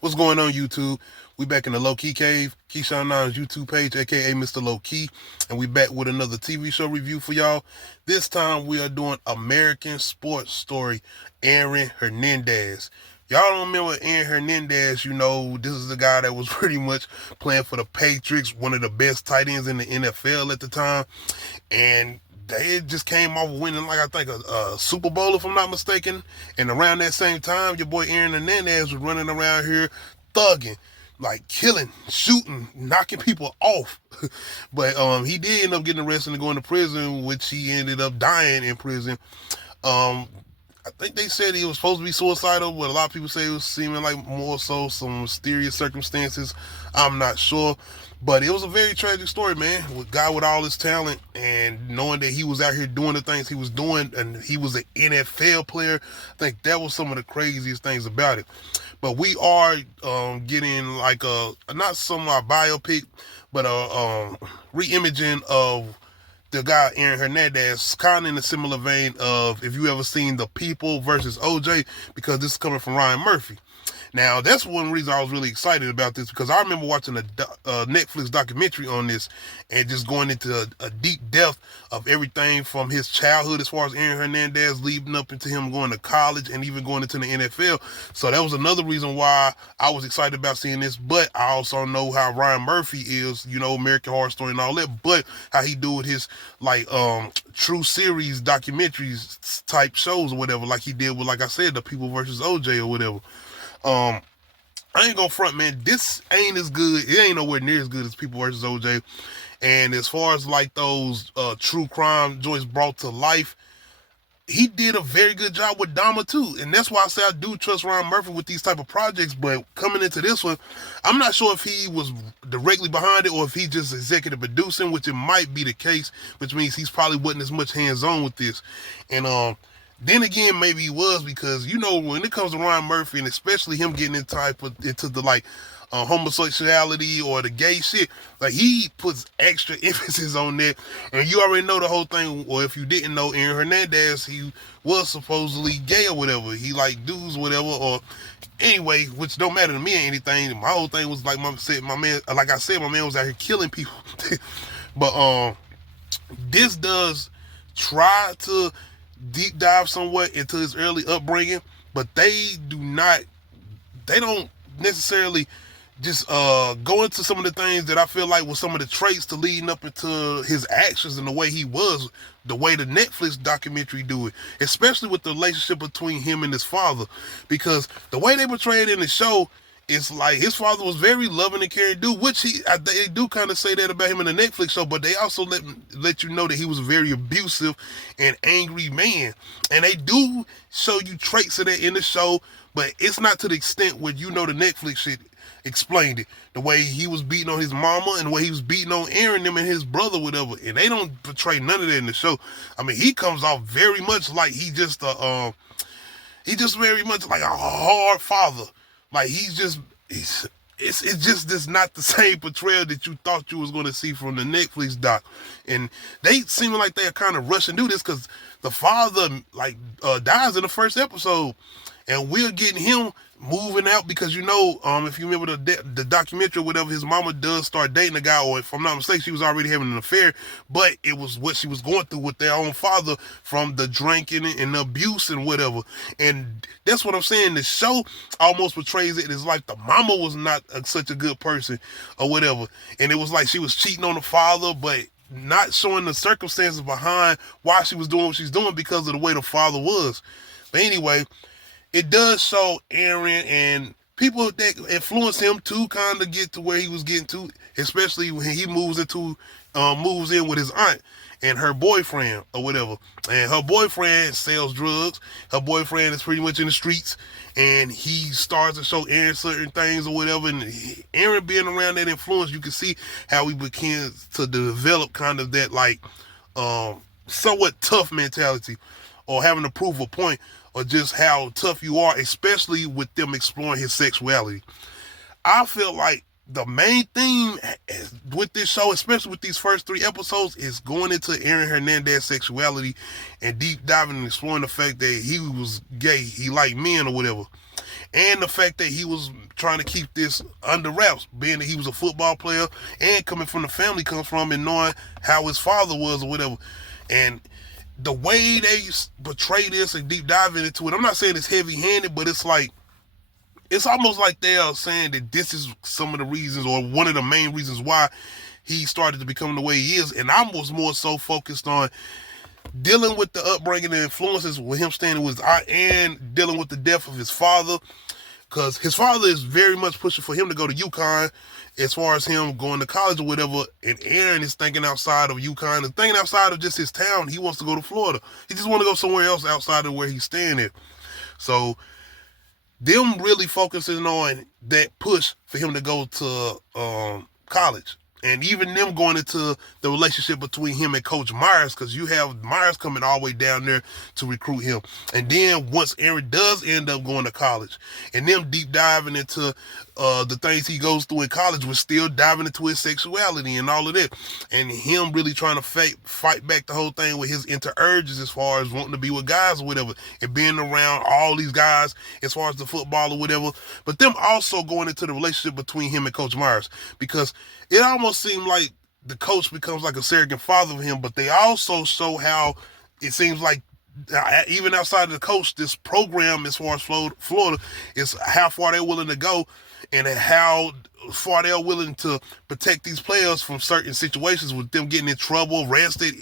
What's going on, YouTube? We back in the Low Key Cave, Keyshawn Nine's YouTube page, aka Mr. Low Key, and we back with another TV show review for y'all. This time we are doing American Sports Story, Aaron Hernandez. Y'all don't remember Aaron Hernandez? You know, this is the guy that was pretty much playing for the Patriots, one of the best tight ends in the NFL at the time, and they just came off winning, like I think, a Super Bowl, if I'm not mistaken. And around that same time, your boy Aaron Hernandez was running around here thugging, like killing, shooting, knocking people off. But he did end up getting arrested and going to prison, which he ended up dying in prison. Um, I think they said he was supposed to be suicidal, but a lot of people say it was seeming like more so some mysterious circumstances. I'm not sure. But it was a very tragic story, man. With a guy with all his talent and knowing that he was out here doing the things he was doing and he was an NFL player, I think that was some of the craziest things about it. But we are getting like not some biopic, but a re-imaging of the guy Aaron Hernandez, kind of in a similar vein of if you ever seen The People versus OJ, because this is coming from Ryan Murphy. Now, that's one reason I was really excited about this, because I remember watching a Netflix documentary on this and just going into a deep depth of everything from his childhood as far as Aaron Hernandez leading up into him going to college and even going into the NFL. So that was another reason why I was excited about seeing this. But I also know how Ryan Murphy is, you know, American Horror Story and all that, but how he do with his like true series documentaries type shows or whatever, like he did with, like I said, The People versus OJ or whatever. Um, I ain't gonna front, man. This ain't as good. It ain't nowhere near as good as People versus OJ. And as far as like those true crime joints brought to life, he did a very good job with Dama too. And that's why I say I do trust Ryan Murphy with these type of projects. But coming into this one, I'm not sure if he was directly behind it or if he just executive producing, which it might be the case, which means he's probably wasn't as much hands on with this. And then again, maybe he was, because you know when it comes to Ryan Murphy and especially him getting into the like homosexuality or the gay shit, like he puts extra emphasis on that. And you already know the whole thing. Or if you didn't know, Aaron Hernandez, he was supposedly gay or whatever. He like dudes or whatever. Or anyway, which don't matter to me or anything. My whole thing was like my man, like I said, my man was out here killing people. But this does try to deep dive somewhat into his early upbringing, but they don't necessarily just go into some of the things that I feel like were some of the traits to leading up into his actions and the way he was, the way the Netflix documentary do it, especially with the relationship between him and his father, because the way they portray it in the show, it's like his father was very loving and caring dude, which they do kind of say that about him in the Netflix show, but they also let you know that he was a very abusive and angry man. And they do show you traits of that in the show, but it's not to the extent where you know the Netflix shit explained it. The way he was beating on his mama and the way he was beating on Aaron, them and his brother, whatever. And they don't portray none of that in the show. I mean, he comes off very much like he just very much like a hard father. Like it's just this not the same portrayal that you thought you was going to see from the Netflix doc. And they seem like they're kind of rushing to do this because the father dies in the first episode, and we're getting him moving out because you know, if you remember the documentary or whatever, his mama does start dating a guy, or if I'm not mistaken, she was already having an affair, but it was what she was going through with their own father from the drinking and the abuse and whatever. And that's what I'm saying. The show almost portrays it as like the mama was not such a good person or whatever, and it was like she was cheating on the father, but not showing the circumstances behind why she was doing what she's doing because of the way the father was. But anyway, it does show Aaron and people that influence him to kind of get to where he was getting to, especially when he moves in with his aunt and her boyfriend or whatever. And her boyfriend sells drugs. Her boyfriend is pretty much in the streets, and he starts to show Aaron certain things or whatever. And Aaron being around that influence, you can see how he begins to develop kind of that like somewhat tough mentality, or having to prove a point, or just how tough you are, especially with them exploring his sexuality. I feel like the main theme with this show, especially with these first 3 episodes, is going into Aaron Hernandez's sexuality and deep diving and exploring the fact that he was gay, he liked men or whatever, and the fact that he was trying to keep this under wraps, being that he was a football player and coming from the family comes from and knowing how his father was or whatever. And the way they portray this and deep dive into it, I'm not saying it's heavy-handed, but it's like, it's almost like they are saying that this is some of the reasons or one of the main reasons why he started to become the way he is. And I was more so focused on dealing with the upbringing and influences with him standing with his aunt and dealing with the death of his father, because his father is very much pushing for him to go to UConn as far as him going to college or whatever, and Aaron is thinking outside of UConn and thinking outside of just his town. He wants to go to Florida. He just want to go somewhere else outside of where he's staying at. So them really focusing on that push for him to go to college. And even them going into the relationship between him and Coach Myers, because you have Myers coming all the way down there to recruit him. And then once Aaron does end up going to college, and them deep diving into the things he goes through in college, was still diving into his sexuality and all of that. And him really trying to fight back the whole thing with his inter-urges as far as wanting to be with guys or whatever, and being around all these guys as far as the football or whatever. But them also going into the relationship between him and Coach Myers, because it almost seemed like the coach becomes like a surrogate father of him, but they also show how it seems like even outside of the coach, this program as far as Florida is how far they're willing to go and how far they're willing to protect these players from certain situations with them getting in trouble, arrested,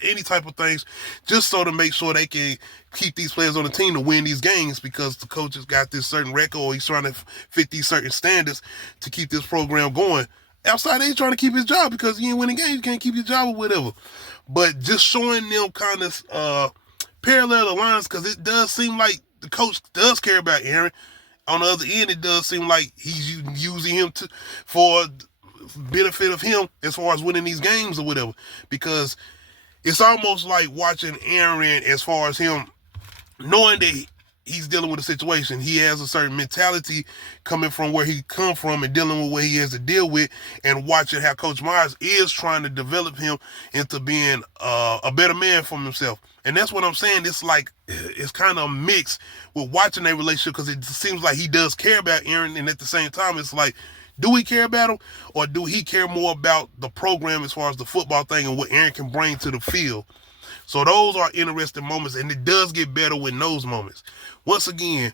any type of things, just so to make sure they can keep these players on the team to win these games, because the coach has got this certain record or he's trying to fit these certain standards to keep this program going. Outside, he's trying to keep his job because you ain't winning games, you can't keep your job or whatever. But just showing them kind of parallel lines, because it does seem like the coach does care about Aaron. On the other end, it does seem like he's using him for benefit of him as far as winning these games or whatever. Because it's almost like watching Aaron as far as him knowing that he's dealing with a situation. He has a certain mentality coming from where he come from and dealing with what he has to deal with, and watching how Coach Myers is trying to develop him into being a better man for himself. And that's what I'm saying. It's like, it's kind of mixed with watching their relationship, because it seems like he does care about Aaron, and at the same time, it's like, do we care about him, or do he care more about the program as far as the football thing and what Aaron can bring to the field? So those are interesting moments, and it does get better with those moments. Once again,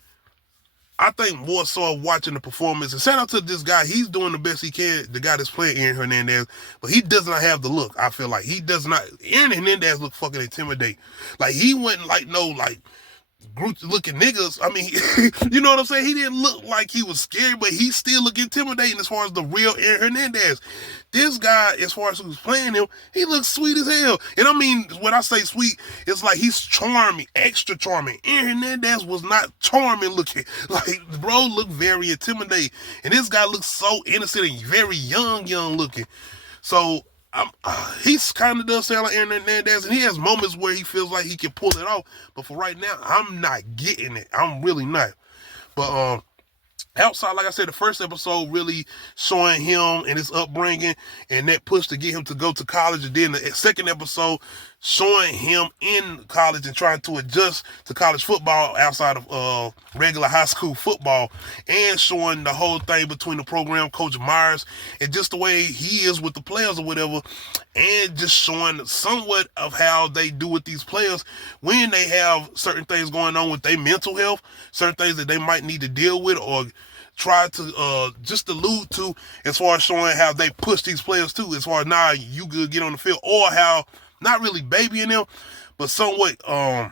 I think more so watching the performance, and shout out to this guy, he's doing the best he can, the guy that's playing Aaron Hernandez, but he does not have the look. I feel like he does not. Aaron Hernandez look fucking intimidating. Like, he wasn't like no like group looking niggas. I mean, you know what I'm saying? He didn't look like he was scary, but he still looked intimidating as far as the real Aaron Hernandez. This guy, as far as who's playing him, he looks sweet as hell. And I mean, when I say sweet, it's like he's charming, extra charming. Aaron Hernandez was not charming looking. Like, bro looked very intimidating. And this guy looks so innocent and very young looking. So, he's kind of does sound like Aaron Hernandez, and he has moments where he feels like he can pull it off. But for right now, I'm not getting it. I'm really not. But outside, like I said, the first episode really showing him and his upbringing and that push to get him to go to college. And then the second episode showing him in college and trying to adjust to college football outside of regular high school football, and showing the whole thing between the program, Coach Myers, and just the way he is with the players or whatever, and just showing somewhat of how they do with these players when they have certain things going on with their mental health, certain things that they might need to deal with or try to just allude to, as far as showing how they push these players too, as far as, nah, you good, get on the field, or how not really babying them, but somewhat, I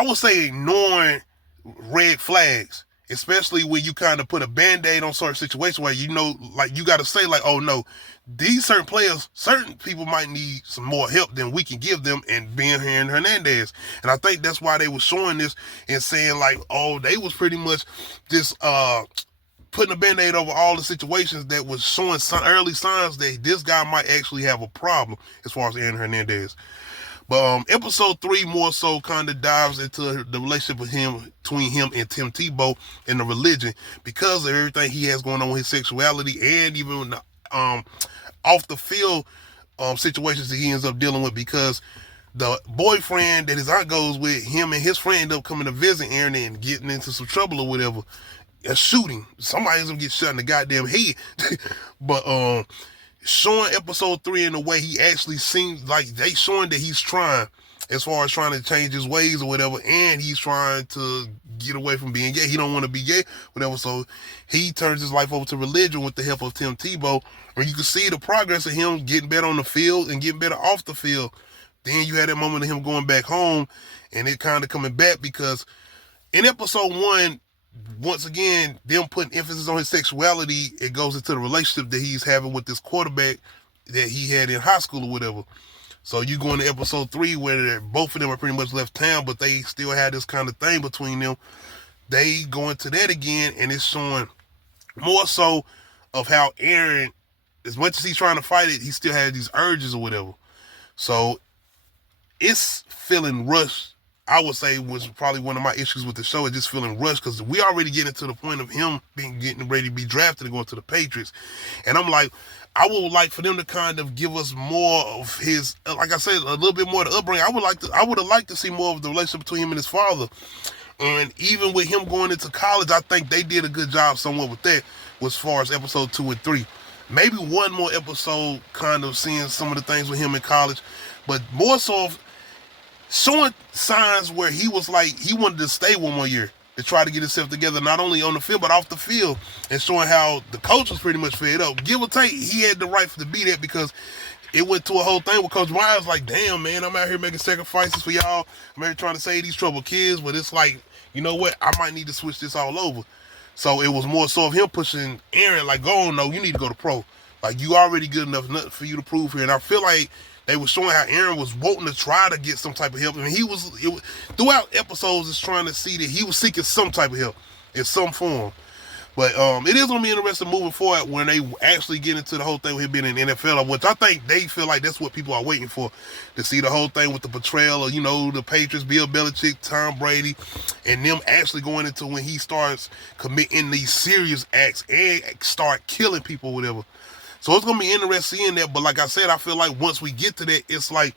would say, ignoring red flags, especially when you kind of put a band-aid on certain situations where, you know, like, you got to say, like, oh no, these certain players, certain people might need some more help than we can give them, and being here in Hernandez. And I think that's why they were showing this and saying, like, oh, they was pretty much just putting a band-aid over all the situations that was showing some early signs that this guy might actually have a problem as far as Aaron Hernandez. But episode 3 more so kind of dives into the relationship between him and Tim Tebow and the religion, because of everything he has going on with his sexuality, and even the, off the field situations that he ends up dealing with, because the boyfriend that his aunt goes with, him and his friend end up coming to visit Aaron and getting into some trouble or whatever. a shooting. Somebody's gonna get shot in the goddamn head. But showing episode 3 in the way he actually seems like they showing that he's trying, as far as trying to change his ways or whatever, and he's trying to get away from being gay. He don't want to be gay, whatever. So he turns his life over to religion with the help of Tim Tebow, and you can see the progress of him getting better on the field and getting better off the field. Then you had that moment of him going back home, and it kind of coming back because in episode 1, once again, them putting emphasis on his sexuality, it goes into the relationship that he's having with this quarterback that he had in high school or whatever. So you go into episode 3 where both of them are pretty much left town, but they still had this kind of thing between them. They go into that again, and it's showing more so of how Aaron, as much as he's trying to fight it, he still has these urges or whatever. So it's feeling rushed. I would say was probably one of my issues with the show, is just feeling rushed, because we already getting to the point of him getting ready to be drafted and going to the Patriots. And I'm like, I would like for them to kind of give us more of his, like I said, a little bit more of the upbringing. I would have liked to see more of the relationship between him and his father. And even with him going into college, I think they did a good job somewhat with that, as far as episode 2 and 3. Maybe one more episode kind of seeing some of the things with him in college, but more so showing signs where he was like, he wanted to stay one more year to try to get himself together, not only on the field, but off the field, and showing how the coach was pretty much fed up. Give or take, he had the right to be that, because it went to a whole thing with Coach Myers, like, damn, man, I'm out here making sacrifices for y'all. I'm out here trying to save these troubled kids, but it's like, you know what? I might need to switch this all over. So it was more so of him pushing Aaron, like, go on, no, you need to go to pro. Like, you already good enough, nothing for you to prove here. And I feel like they were showing how Aaron was wanting to try to get some type of help. I mean, throughout episodes, is trying to see that he was seeking some type of help in some form. But it is going to be interesting moving forward when they actually get into the whole thing with him being in the NFL, which I think they feel like that's what people are waiting for, to see the whole thing with the portrayal of, the Patriots, Bill Belichick, Tom Brady, and them actually going into when he starts committing these serious acts and start killing people or whatever. So it's going to be interesting seeing that. But like I said, I feel like once we get to that, it's like,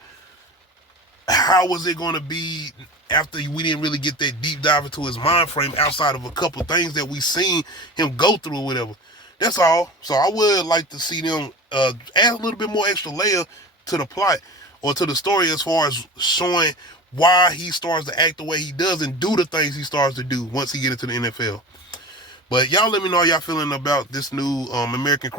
how was it going to be after we didn't really get that deep dive into his mind frame outside of a couple of things that we seen him go through or whatever. That's all. So I would like to see them add a little bit more extra layer to the plot or to the story, as far as showing why he starts to act the way he does and do the things he starts to do once he gets into the NFL. But y'all let me know how y'all feeling about this new American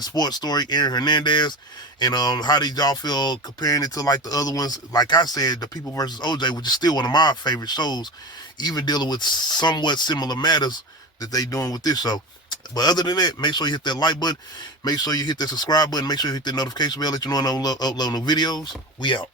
sports story, Aaron Hernandez, and how did y'all feel comparing it to like the other ones? Like I said, The People vs. OJ, which is still one of my favorite shows, even dealing with somewhat similar matters that they doing with this show. But other than that, make sure you hit that like button, make sure you hit that subscribe button, make sure you hit that notification bell, let you know when I upload new videos. We out.